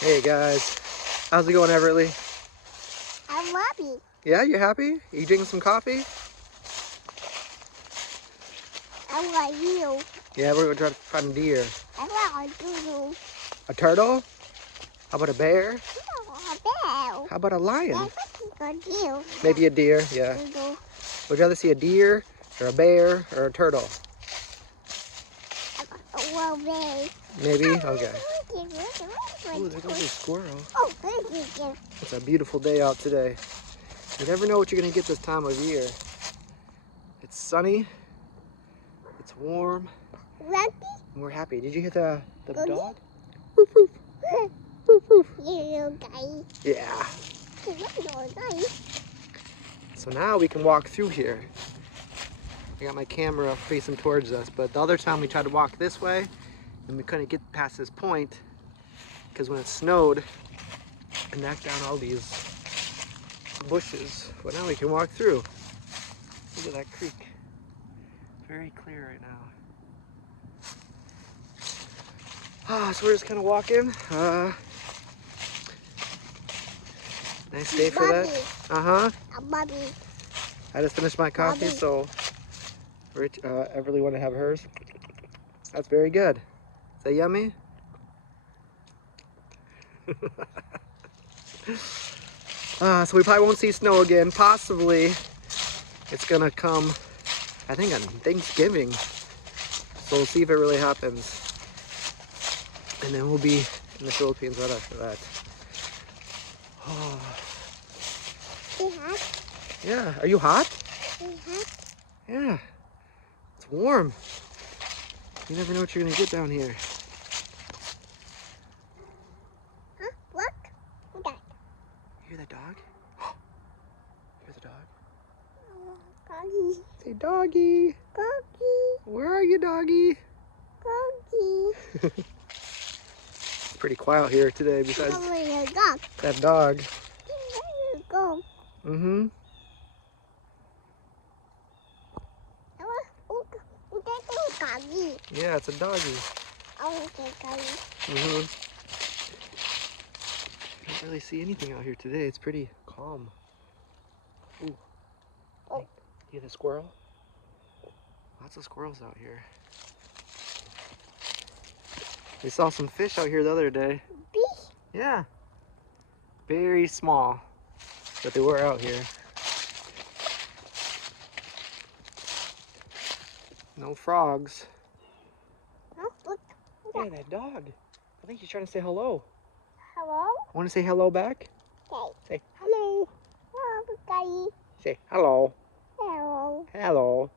Hey guys, how's it going, Everly? I'm happy. Yeah, you happy? You drinking some coffee? I want you. Yeah, we're gonna try to find a deer. I want you. A turtle? How about a bear? I want a bell. How about a lion? I want you. Maybe a deer, yeah. Would you rather see a deer, or a bear, or a turtle? Well, bear. Maybe? Okay. Ooh, there goes a squirrel. Oh, thank you. It's a beautiful day out today. You never know what you're gonna get this time of year. It's sunny, it's warm, Lucky? and we're happy. Did you hear the dog? You little guy. Yeah. You little guy. So now we can walk through here. I got my camera facing towards us, but the other time we tried to walk this way and we couldn't get past this point because when it snowed, it knocked down all these bushes. But now we can walk through. Look at that creek. Very clear right now. So we're just kind of walking. Nice day for that. Uh-huh. Bobby. I just finished my coffee, Bobby. so Everly want to have hers. That's very good. Is that yummy? So we probably won't see snow again. Possibly it's gonna come, I think, on Thanksgiving. So we'll see if it really happens. And then we'll be in the Philippines right after that. Oh. You hot? Yeah, are you hot? You hot? Yeah, it's warm. You never know what you're gonna get down here. Huh? Look. Look at that. You hear that dog? You hear the dog? Doggy. Say doggy. Doggy. Where are you, doggy? Doggy. It's pretty quiet here today besides Where you go? that dog. Where you go? Mm-hmm. Doggy. Yeah, it's a doggy. I want to doggy. Mm-hmm. Can't really see anything out here today. It's pretty calm. Ooh. Oh. You hear the squirrel? Lots of squirrels out here. We saw some fish out here the other day. Fish? Yeah. Very small, but they were out here. No frogs. Huh? Look. Hey, that dog. I think he's trying to say hello. Hello? Want to say hello back? Okay. Say hello. Hello, doggy. Say hello. Hello. Hello.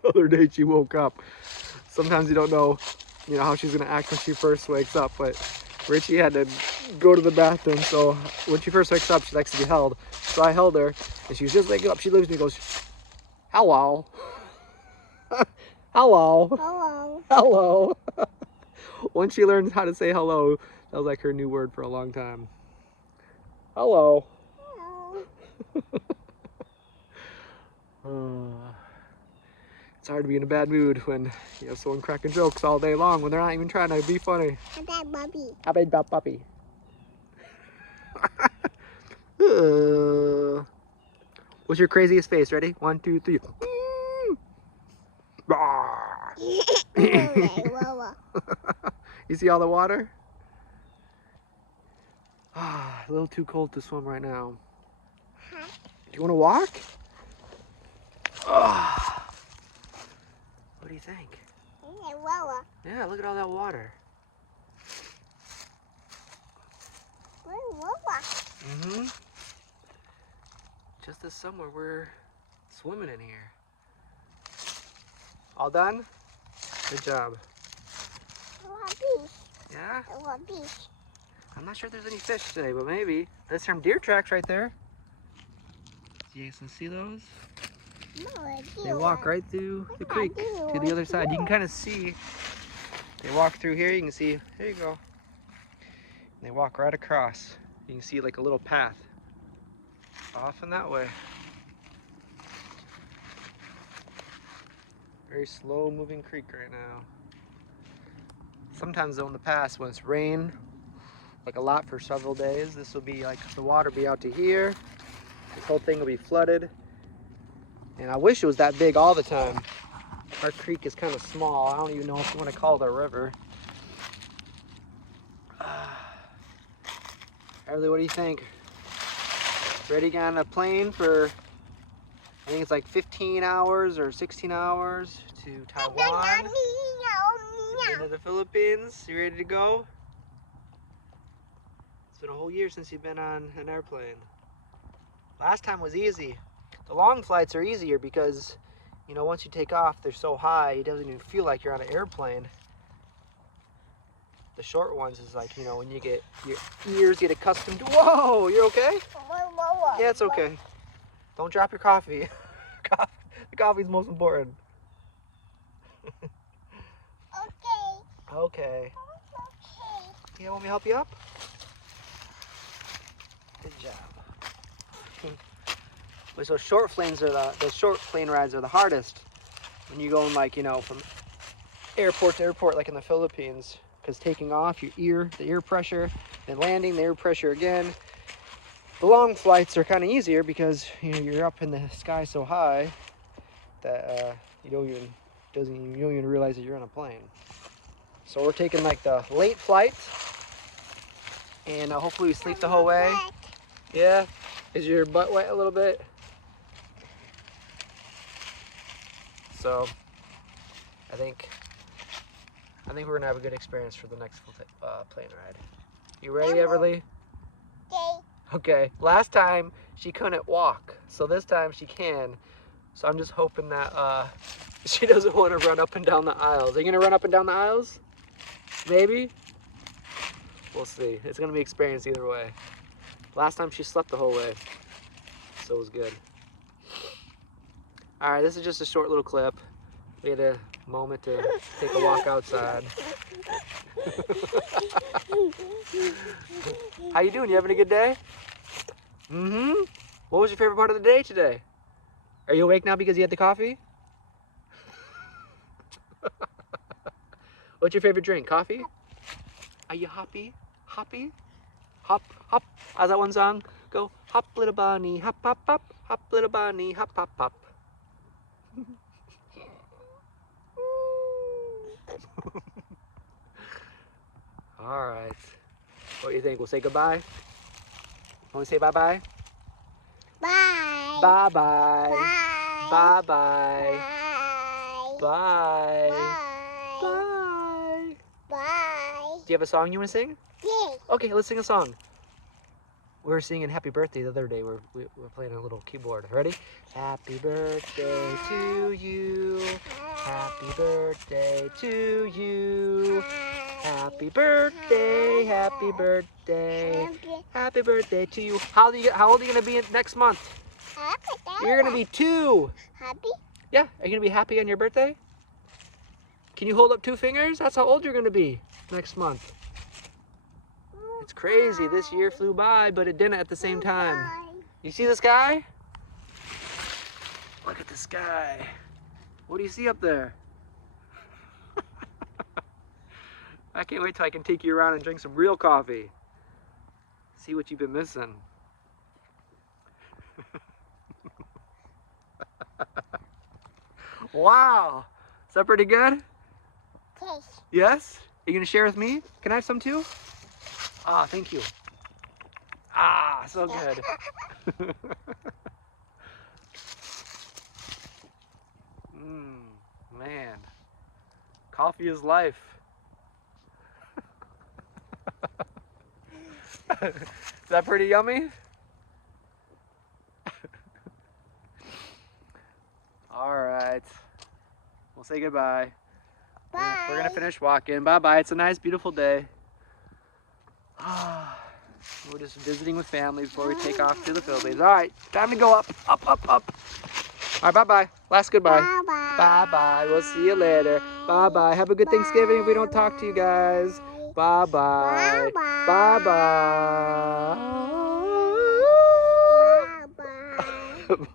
The other day she woke up. Sometimes you don't know, how she's gonna act when she first wakes up, but Richie had to go to the bathroom, so when she first wakes up, she likes to be held. So I held her, and she was just waking up. She looks at me and goes, hello. Hello. Hello. Hello. Once she learned how to say hello, that was like her new word for a long time. Hello. Hello. It's hard to be in a bad mood when you have someone cracking jokes all day long when they're not even trying to be funny. How about Bobby? How about that puppy? What's your craziest face? Ready? 1, 2, 3. You see all the water? A little too cold to swim right now. Do you want to walk? What do you think? Yeah, look at all that water. Mm-hmm. Just this summer, we're swimming in here. All done? Good job. Yeah? I'm not sure if there's any fish today, but maybe. There's some deer tracks right there. You guys can see those? They walk right through the creek to the other side. You can kind of see, they walk through here, you can see, here you go. And they walk right across. You can see like a little path off in that way. Very slow moving creek right now. Sometimes though in the past when it's rain like a lot for several days. This will be like the water be out to here. This whole thing will be flooded. And I wish it was that big all the time. Our creek is kind of small. I don't even know if you want to call it a river. Everly, what do you think? Ready to get on a plane for, I think it's like 15 hours or 16 hours to Taiwan, into the Philippines. You ready to go? It's been a whole year since you've been on an airplane. Last time was easy. The long flights are easier because, you know, once you take off, they're so high, it doesn't even feel like you're on an airplane. The short ones is like, you know, when you get, your ears get accustomed to, whoa, you're okay? Yeah, it's okay. Don't drop your coffee. The coffee's most important. Okay. Okay. Yeah, want me to help you up? Good job. So short planes are the short plane rides are the hardest. When you go in, like, you know, from airport to airport, like in the Philippines, because taking off, the ear pressure, then landing, the air pressure again. The long flights are kind of easier because, you know, you're up in the sky so high that you don't even realize that you're on a plane. So we're taking like the late flight, and hopefully we sleep the whole way. Yeah, is your butt wet a little bit? So I think we're gonna have a good experience for the next plane ride. You ready, Everly? Okay. Okay. Last time she couldn't walk, so this time she can. So I'm just hoping that she doesn't want to run up and down the aisles. Are you gonna run up and down the aisles? Maybe. We'll see. It's gonna be experience either way. Last time she slept the whole way, so it was good. All right, this is just a short little clip. We had a moment to take a walk outside. How you doing? You having a good day? Mm-hmm. What was your favorite part of the day today? Are you awake now because you had the coffee? What's your favorite drink? Coffee? Are you happy? Happy? Hop, hop. How's that one song? Go, hop, little bunny, hop, hop, hop. Hop, little bunny, hop, hop, hop. All right. What do you think? We'll say goodbye? Want to say bye-bye? Bye. Bye-bye. Bye. Bye-bye. Bye. Bye. Bye. Bye. Bye. Do you have a song you want to sing? Yeah. Okay, let's sing a song. We were singing Happy Birthday the other day. We were playing a little keyboard. Ready? Happy birthday to you. Happy birthday to you. Happy birthday, happy birthday. Happy birthday to you. How old are you going to be next month? You're going to be 2. Happy? Yeah, are you going to be happy on your birthday? Can you hold up 2 fingers? That's how old you're going to be next month. It's crazy. This year flew by, but it didn't at the same time. You see the sky? Look at the sky. What do you see up there? I can't wait till I can take you around and drink some real coffee. See what you've been missing. Wow. Is that pretty good? Taste. Yes? Are you going to share with me? Can I have some too? Ah, thank you. Ah, so good. Man. Coffee is life. Is that pretty yummy? All right. We'll say goodbye. Bye. We're going to finish walking. Bye-bye. It's a nice, beautiful day. We're just visiting with family before we take off to the Philippines. All right, time to go up, up, up, up. All right, bye-bye. Last goodbye. Bye-bye. Bye-bye. We'll see you later. Bye-bye. Have a good Thanksgiving if we don't talk to you guys. Bye-bye. Bye-bye. Bye-bye. Bye-bye. Bye.